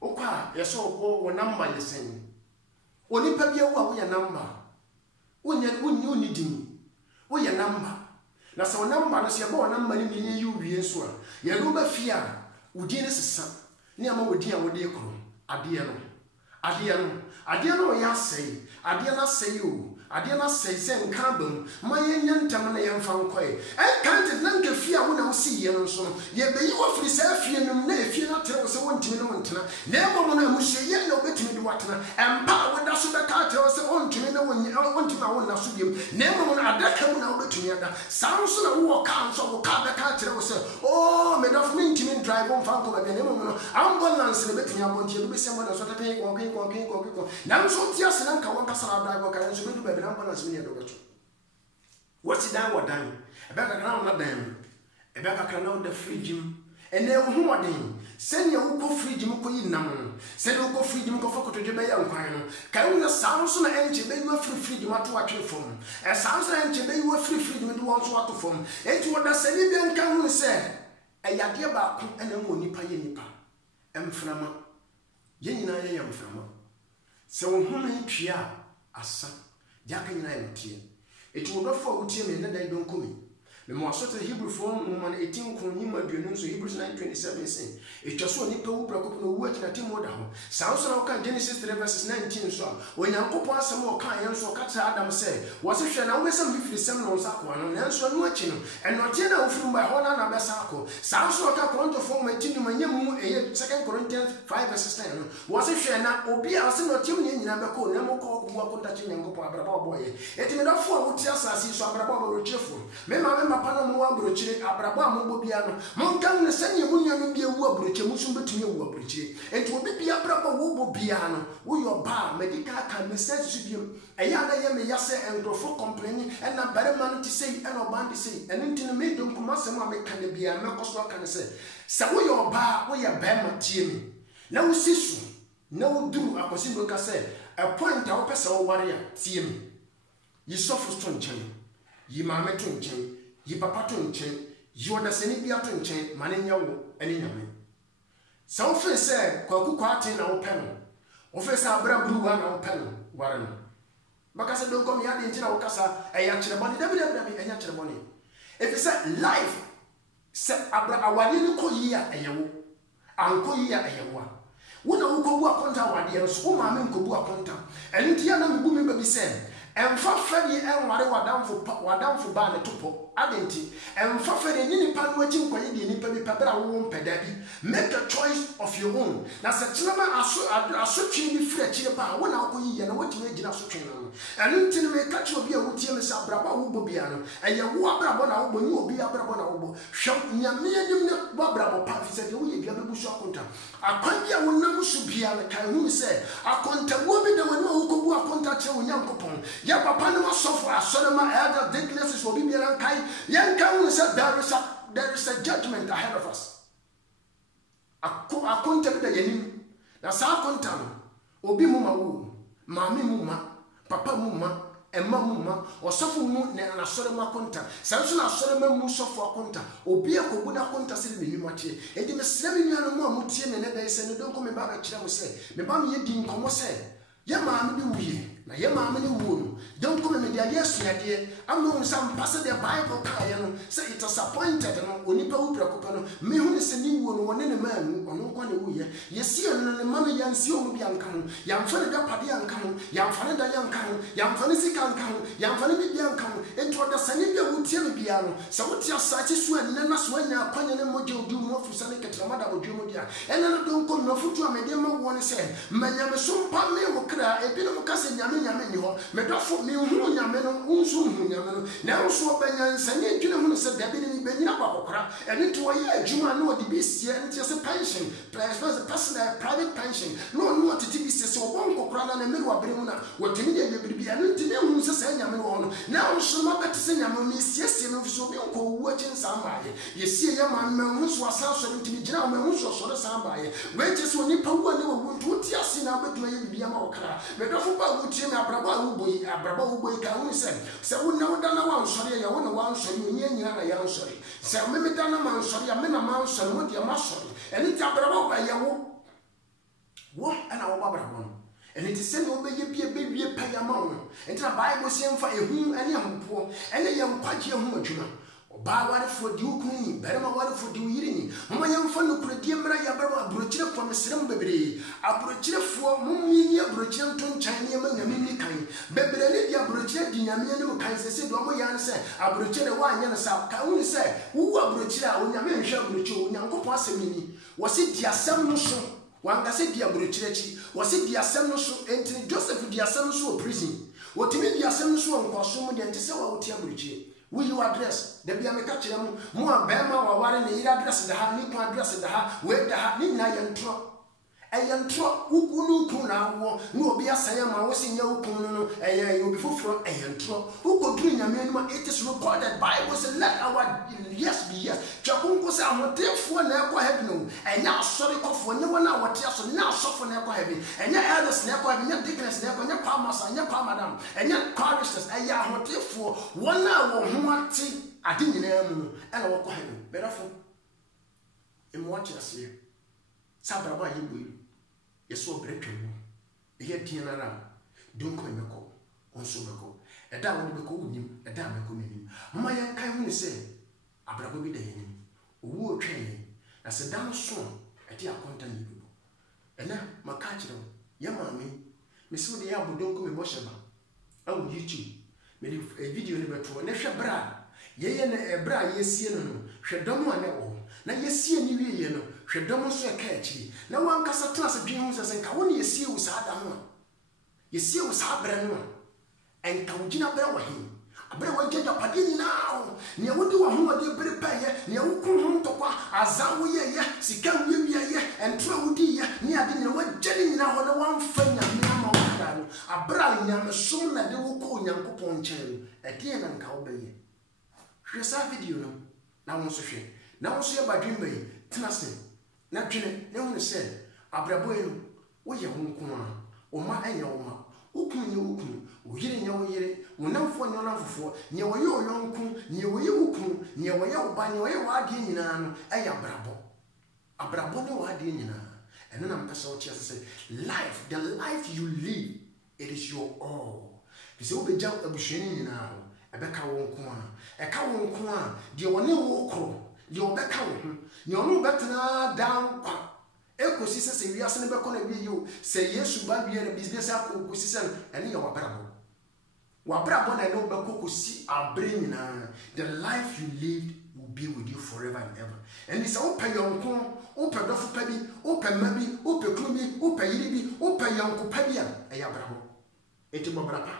o kwa ye so o number yesen oni pa bia wo a wo ya number wonni din wo ya number na se o number no se ba o number ni ni yi wie so a ye no ba fia udi ne sesa ni ama odi a wo de kro ade no ya sei ade na sei o ade na sei se nka bam ma ye nyantam na ye mfa nkoe can't na nka fia wo na wo si ye no so ye be yi wo firi sa fie num na fie na tere wo se wontimi no wontena na emo no amuhye ye na obetimi de watena empa wo da so be ka tere wo se wontimi na wontimi a wo na so biem na emo no adaka mu na obetimi ada san so na wo ka nso wo ka be ka tere wo se oh me da fu ntimi drive on fa nko ba na emo no ambulance na betimi abontie be se mo na so tete ko na nso tia se na nka won ka sara drive ka nso be du be na ambulance me do beto what's down what down ebeka kana na dan ebeka kana na fridge ene hu modern senya wo ko fridge mu ko yinam senya wo ko fridge mu ko fokoto be ya nkwan no kai wo san so na enche be yo fridge mu ato atwe fom e san so na enche be yo fridge mu de won so ato fom enti wo da senya be nka hu se eyade ba ko ene mo nipa ye nipa emframa ye nyina ye emframa se wo hu na twia asa jaka nyina ye tie eti wo do fo wo tie me na dai don komi me mo aso te Hebrew form mo man 18 kon ni maduonu so Hebrews 9:27 say etwa so ni pe wo prakopo no wo akina timo da ho san so na wo kan Genesis 3:19 so onyankopon asem wo kan yen so ka tra Adam say wo se hwe na wo besam fifiri sem no nsa ko no nanso no achi no eno tie na wo furu mba ho na besa ko san so ka Korinto form 18 manyam eye 2 Corinthians 5:10 no wo se hwe na obi a se no tim ne nyina be ko na mo ko wo akonta chi nyankopon abraba oboye eti me da fo wo tie asasi so abraba obo chefo me papa no mo abrochire abrabo amogbo bia no monkan ne sanye munya no bia wu abroche musu betumi wu abrochire enti obi bia abrabo wo bo bia no wo yo ba medical kan message su bia eya na ye me yase engrofo complain and na bare man ti say and obandi say and enti no me dom kuma sem a me kan bia me koso kan say sa wo yo ba wo ya ba ma tie mi na wo sisu na wo duru akosi bro ka say a point a wo pesa wo ware a tie mi yi sofo sto nchen yi maame to nchen yi papa to nchen yi oda seni bia to nchen mane nya wo ene nyame sa wo fe se kwaku kwate na wo pen wo fe se abra bru wa na wo pen ware no baka se don kom ya de ntina wo kasa eya kire boni dabi eya kire boni if se life se abra awade ni ko yi a eyewo anko yi a eyewo wo na wo ko bu akonta awade no so wo ma me ko bu akonta eni tia na me bu me ba bi se emfa fani enware wadamfo ba ne topo adenti emfa fani nyini pa no achi nkwaye de nipa bi pabra wo mpeda bi make a choice of your own na se chinama aso twi ni fira chi ba wo na akoyi ye na wotime agina so twen no enu ntini me ka chi obi a wotie me sa braba wo bo bia no eye wo abrabo na wo bo ni obi abrabo na wo bo hwam nyame anim ne bo abrabo pa fi se de wo ye bia bebu so akonta akwan bia wo nam so bia na kai hu se akonta wo bi de wo no wo ko bu akonta che wo nyankopon ya papa no suffer asonoma elder dicknesses will be biara kai yan kan say there is a judgment ahead of us akonta bi da yanim na sa akonta no obi mu ma wo maami mu ma papa mu ma emma mu ma osofo mu na asoroma akonta sanso na asoroma mu sofo akonta obi akobu na akonta se me nyuma tie edi me sra me nyano mu amutie me na da ise no don ko me ba ba kira mo se me ba me yedi nkomo se ya maami bi wuye na ye maame ne wo no don't come me dia yesu ya de am no some pass the Bible kai no say it is appointed no onipa wo prakopa no me hu ne se ni wo no wone ne maanu ono kwa ne wo ye yesi no ne mama yansi o mu bia nka ho yamfa ne da pade anka ho yamfa ne da yanka ho yamfa ne sika anka ho yamfa ne bibia anka ho ento da sane bia wo tie me bia no sa wo tie asachi so ene na so anya akwanya ne moje odu mu ofusa ne ketrama da odu mu dia ene no don ko no futu amede ma wo ne se manyame so mpa me wo kra ebi no kase nyame ni ho me dofo me hu nyame no unsu hu nyame no na unsu obanya nsanye dwene hu se dabi ni benyina kwakokora ene to ye adwuma na odi bisie ene se pension personal private pension no titi bisie se obon kokora na meru abere mu na wotimi de bebibi ene ntime hu se nyame no ho no na unsu ma beti se nyame no siesie no so bi nko wu achi nsa maaye yesie ye ma me so asa so ntimi gina ma hu so so san ba ye we je so ni pa wo ne wo ntu ti ase na betuma ye bibia ma okra me do fo ba wo tie me abraba wo boyi ka hu se wo na wo da na wa nsori ya wo na wa nsori onye nyina na ya nsori se me da na ma nsori ya me na ma nsori wo dia ma sori eni ti abraba ba ye wo ana wo ba abraba no eni ti se no be ye bie pa ya ma wo enti na Bible se mfa ehu ene ampo ene ye nkwaje ehu adwuma ba ware fo di ukuni berema ware fo di yirini mama yamfa no kuradie mra ya berema abrochire fo mesrem bebre abrochire fo mummi ya abrochire nton chan ne ma nyame ni kan bebre ne di abrochire di nyame ne mo kan se do mo yan se abrochire wa anya na sa ka uni se wu abrochire a onyame nhwe abrochire onyankopon asemini wo se di asem no so wanga se di abrochire chi wo se di asem no so enti Joseph di asem no so prison wo timi di asem no so nkoso mo de enti se wa wo ti abrochire will you address the be ameka kire mu abema wa ware ne ira address da ha ni ko address da ha we da ha ni na yentro ukunu ku na wo ni obi asaya ma wo sinya ukunu no obi foforo yentro ukodru nyame anuma it is recorded Bible say let our yes be yes twakunko say amotefo na ekọ heaven no enya asori kofo nye wona wote aso na asofo na ekọ heaven enya elders na ekọ heaven nya deacons na ekọ nya pamasa nya pa madam enya choristers eya amotefo wona wo ho ate ade nyina mu ena wo kọ heaven berafo emwachi ase sabraba yibu yeso bretwemu ye tienara donko emeko onso beko eda wo beko unim eda meko menim mama ye kan hu ne se abrabo bi da yenim owu otwen na se dan so ede akonta ni bibo ena maka kire ye maami me se de ya bodonko me bo sheba awu YouTube me video ne beto ne hwe bra ye na bra ye sie no hwe dom ane wo na ye sie ni wie ye no hwe dom so e ka achi na wan kasa tena se dwen hu se nka woni ye sie wo sa da no ye sie wo sa bra no enka wogina bra wo hin abra wo jeja padi now ne wodi wo ho wodi bere pa ye ne wo kun ho ntokwa azan wo ye sika wo ye entra wodi ye ne ade ne wo jeni nyina ho na wan fa nyame ama wo kada no abra nyame so na de wo ko nyankopon nchen e de na nka wo beye hwe sa video no na won so hwe na won so ye badwin beye tena se na twene ne hu se abrabo ye no wo ye ho nko a o ma anya wo ma ukun ye ukun wo yire nya wo yire wo namfo nya namfo nye wo ye oyonku nye wo ye ukun nye wo ye oba nye wo ye wade nyina no eya abrabo ne wade nyina eno na mpesa wo chia se life the life you live it is your all bise wo beja abuhwani nyina ho ebeka wo nko a eka wo nko a de wo ne wo kro de wo beka wo ho ne ono betena down kwa ekosi se wiase ne beko na bi yo se Yesu ba bi na business akokosi se ene ye wabrabo na no beko kosi abre nyina the life you lived will be with you forever and ever and is o payonko o pedofo pa bi o pema bi o pekru bi o payiri bi o payanko pa bi a eya brabo eti bobrapa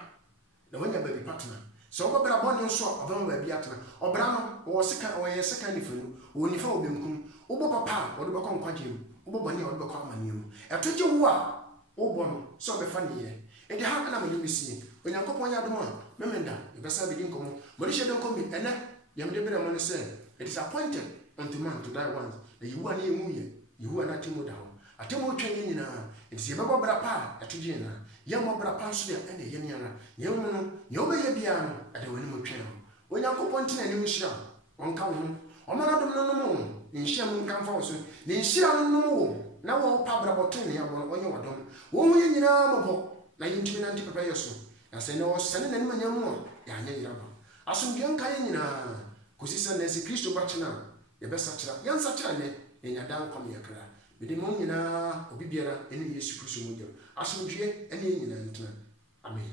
na wonya ba bi partner so bobrabo ne so obama ba bi atena obra no wo seka wo ye seka ni fenu wo ni fa obenkum wo bo papa wo do beko nkwaje mu wo bo ne wo do beko amane mu etoje wo a wo bo no so be fa ne ye edi ha kana me misi onyankopon ya dom a memenda ebesa be dinko mo mori hye donko mi ene yamde bere mo ne se it is appointed unto man to die once the you are emu ye you are not timo da ho atemo twen nyina it is yebaba bra pa atoje na yamo bra pa so de ene ye nyana yemu no yobe ye bia no ade woni mo twen ho onyankopon tena ni nhira onka wo omana dom no mo nhira mo nka mfa wo so ne nhira no mo na wo pa bra boten ya bo onye wadom wo hu ye nyina mo bo na yintimi na nti papa yeso na se no sene na nima nyamu ya anya yira ba asomdwe nka ye nyina kosi se na se Kristo ba chena ye besa chira yansa chira ne enya dan kwam ye kra bidi mo nyina obi biara ene Yesu Kristo mo gyo asomdwe ene nyina ntena amen.